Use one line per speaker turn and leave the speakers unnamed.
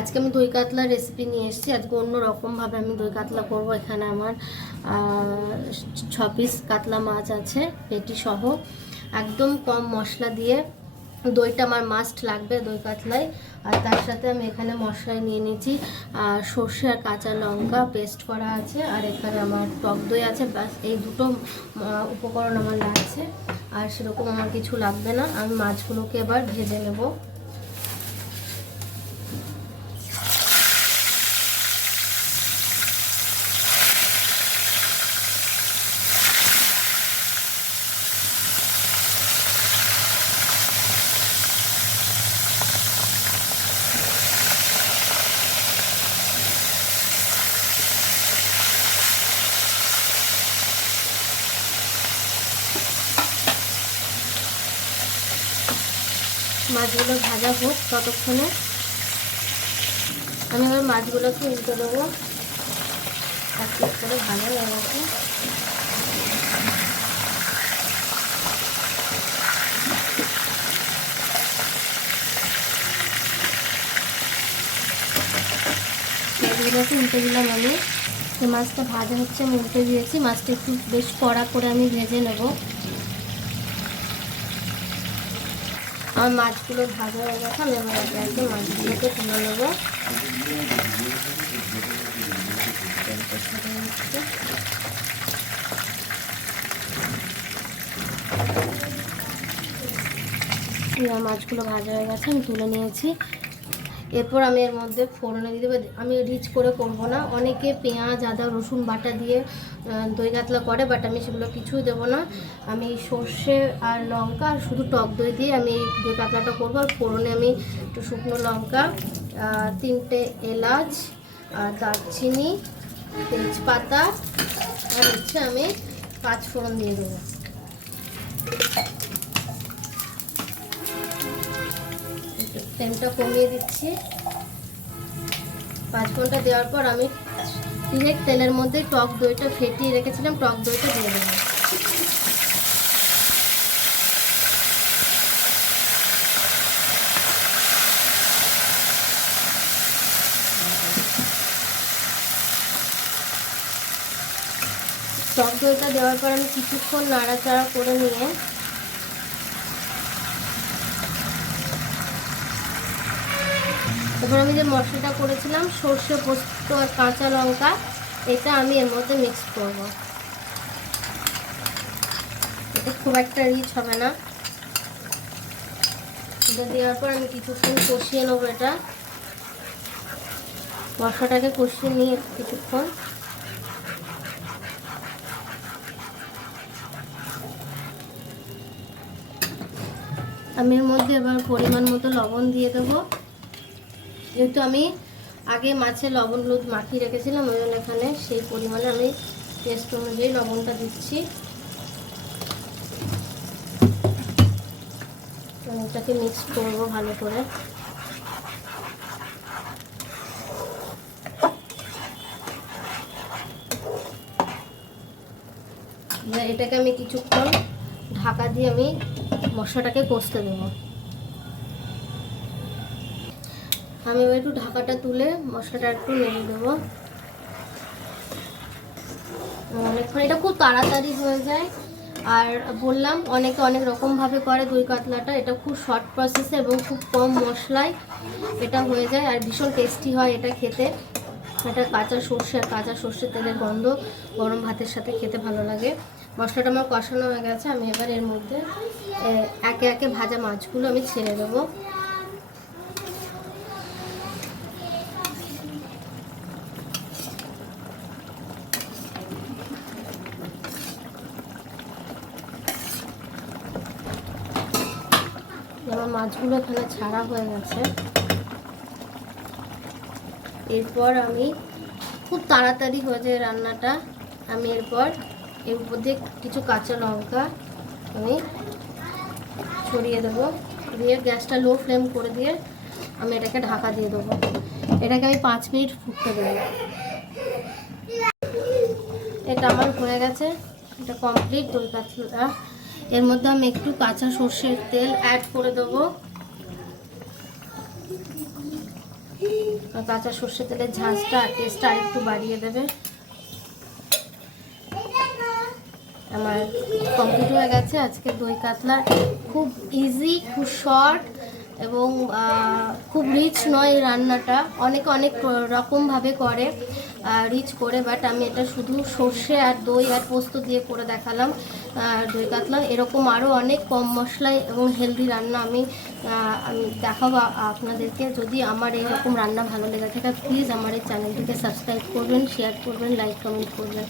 আজকে আমি দই কাতলা রেসিপি নিয়ে এসেছি। আজকে অন্য রকমভাবে আমি দই কাতলা করব। এখানে আমার ছ পিস কাতলা মাছ আছে, পেটি সহ। একদম কম মশলা দিয়ে দইটা আমার মাস্ট লাগবে দই কাতলায়। আর তার সাথে আমি এখানে মশলায় নিয়ে নিয়েছি সর্ষে আর কাঁচা লঙ্কা পেস্ট করা আছে। আর এখানে আমার টক দই আছে। ব্যাস, এই দুটো উপকরণ আমার লাগছে। আর সেরকম আমার কিছু লাগবে না। আমি মাছগুলোকে এবার ভেজে নেব। মাছগুলো ভাজা হোক ততক্ষণে। আমি এবার মাছগুলোকে উল্টে দেবো। করে হয়ে গেছে। মাছগুলোকে উল্টে দিলাম আমি। মাছটা ভাজা হচ্ছে, আমি উল্টে দিয়েছি। মাছটা একটু বেশ কড়া করে আমি ভেজে নেব। আমার মাছগুলো ভাজা হয়ে গেছে, আমি আমার একে একে মাছগুলোকে তুলে নেব। মাছগুলো ভাজা হয়ে গেছে, আমি তুলে নিয়েছি। এরপর আমি এর মধ্যে ফোড়নে দিয়ে দেবো। আমি রিচ করে করব না। অনেকে পেঁয়াজ, আদা, রসুন, বাটা দিয়ে দই কাতলা করে বাট আমি সেগুলো কিছুই দেবো না। আমি সর্ষে আর লঙ্কা আর শুধু টক দই দিয়ে আমি এই দই কাতলাটা করব। আর ফোড়নে আমি একটু শুকনো লঙ্কা তিনটে এলাচ আর দারচিনি, তেজপাতা, আর হচ্ছে আমি পাঁচ ফোড়ন দিয়ে দেবো। ফ্লেমটা কমিয়ে দিচ্ছি। পাঁচ ঘণ্টা দেওয়ার পর আমি ডিরেক্ট তেলের মধ্যে টক দইটা ফেটিয়ে রেখেছিলাম, টক দইটা দিয়ে দেবো। টক দইটা দেওয়ার পর আমি কিছুক্ষণ নাড়াচাড়া করে নিয়ে এবার আমি যে মশলাটা করেছিলাম, সর্ষে পোস্ত আর কাঁচা লঙ্কা, এটা আমি এর মধ্যে মিক্স করব। এটা খুব একটা রিচ হবে না। এটা দেওয়ার পর আমি কিছুক্ষণ কষিয়ে নেব এটা। মশলাটাকে কষিয়ে নিয়ে কিছুক্ষণ। আমি এর মধ্যে এবার পরিমাণ মতো লবণ দিয়ে দেবো। যেহেতু আমি আগে মাছে লবণ, হলুদ মাখিয়ে রেখেছিলাম, ওই জন্য এখানে সেই পরিমাণে আমি টেস্ট অনুযায়ী লবণটা দিচ্ছি। এটাকে মিক্স করব ভালো করে। এটাকে আমি কিছুক্ষণ ঢাকা দিয়ে আমি মশলাটাকে কষতে দেবো। আমি একটু ঢাকাটা তুলে মশলাটা একটু নেড়ে দেবো। অনেকক্ষণ এটা খুব তাড়াতাড়ি হয়ে যায়। আর বললাম, অনেকে অনেক রকমভাবে করে দই কাতলাটা। এটা খুব শর্ট প্রসেসে এবং খুব কম মশলায় এটা হয়ে যায় আর ভীষণ টেস্টি হয় এটা খেতে। এটা কাঁচা সর্ষে আর কাঁচা সর্ষের তেলের গন্ধ গরম ভাতের সাথে খেতে ভালো লাগে। মশলাটা আমার কষানো হয়ে গেছে, আমি এবার এর মধ্যে একে একে ভাজা মাছগুলো আমি ছেড়ে দেবো। আমার মাছগুলো এখানে ছাড়া হয়ে গেছে। এরপর আমি খুব তাড়াতাড়ি হয়ে যায় রান্নাটা। আমি এরপর এর উপর দিয়ে কিছু কাঁচা লঙ্কা আমি ছড়িয়ে দেবো। দিয়ে গ্যাসটা লো ফ্লেম করে দিয়ে আমি এটাকে ঢাকা দিয়ে দেবো। এটাকে আমি পাঁচ মিনিট ফুটতে দেবো। এটা আমার হয়ে গেছে। এটা কমপ্লিট দই কাতলা। এর মধ্যে আমি একটু কাঁচা সর্ষের তেল অ্যাড করে দেবো। কাঁচা সর্ষের তেলের ঝাঁঝটা আর টেস্টটা আরেকটু বাড়িয়ে দেবে। আমার কমপ্লিট হয়ে গেছে। আজকে দই কাতলা খুব ইজি খুব শর্ট এবং খুব রিচ নয় রান্নাটা। অনেকে অনেক রকমভাবে করে রিচ করে বাট আমি এটা শুধু সর্ষে আর দই আর পোস্ত দিয়ে করে দেখালাম দই কাতলা। এরকম আরও অনেক কম মশলায় এবং হেলদি রান্না আমি আমি দেখাবো আপনাদেরকে। যদি আমার এইরকম রান্না ভালো লেগে থাকে প্লিজ আমার এই চ্যানেলটিকে সাবস্ক্রাইব করবেন শেয়ার করবেন লাইক কমেন্ট করবেন।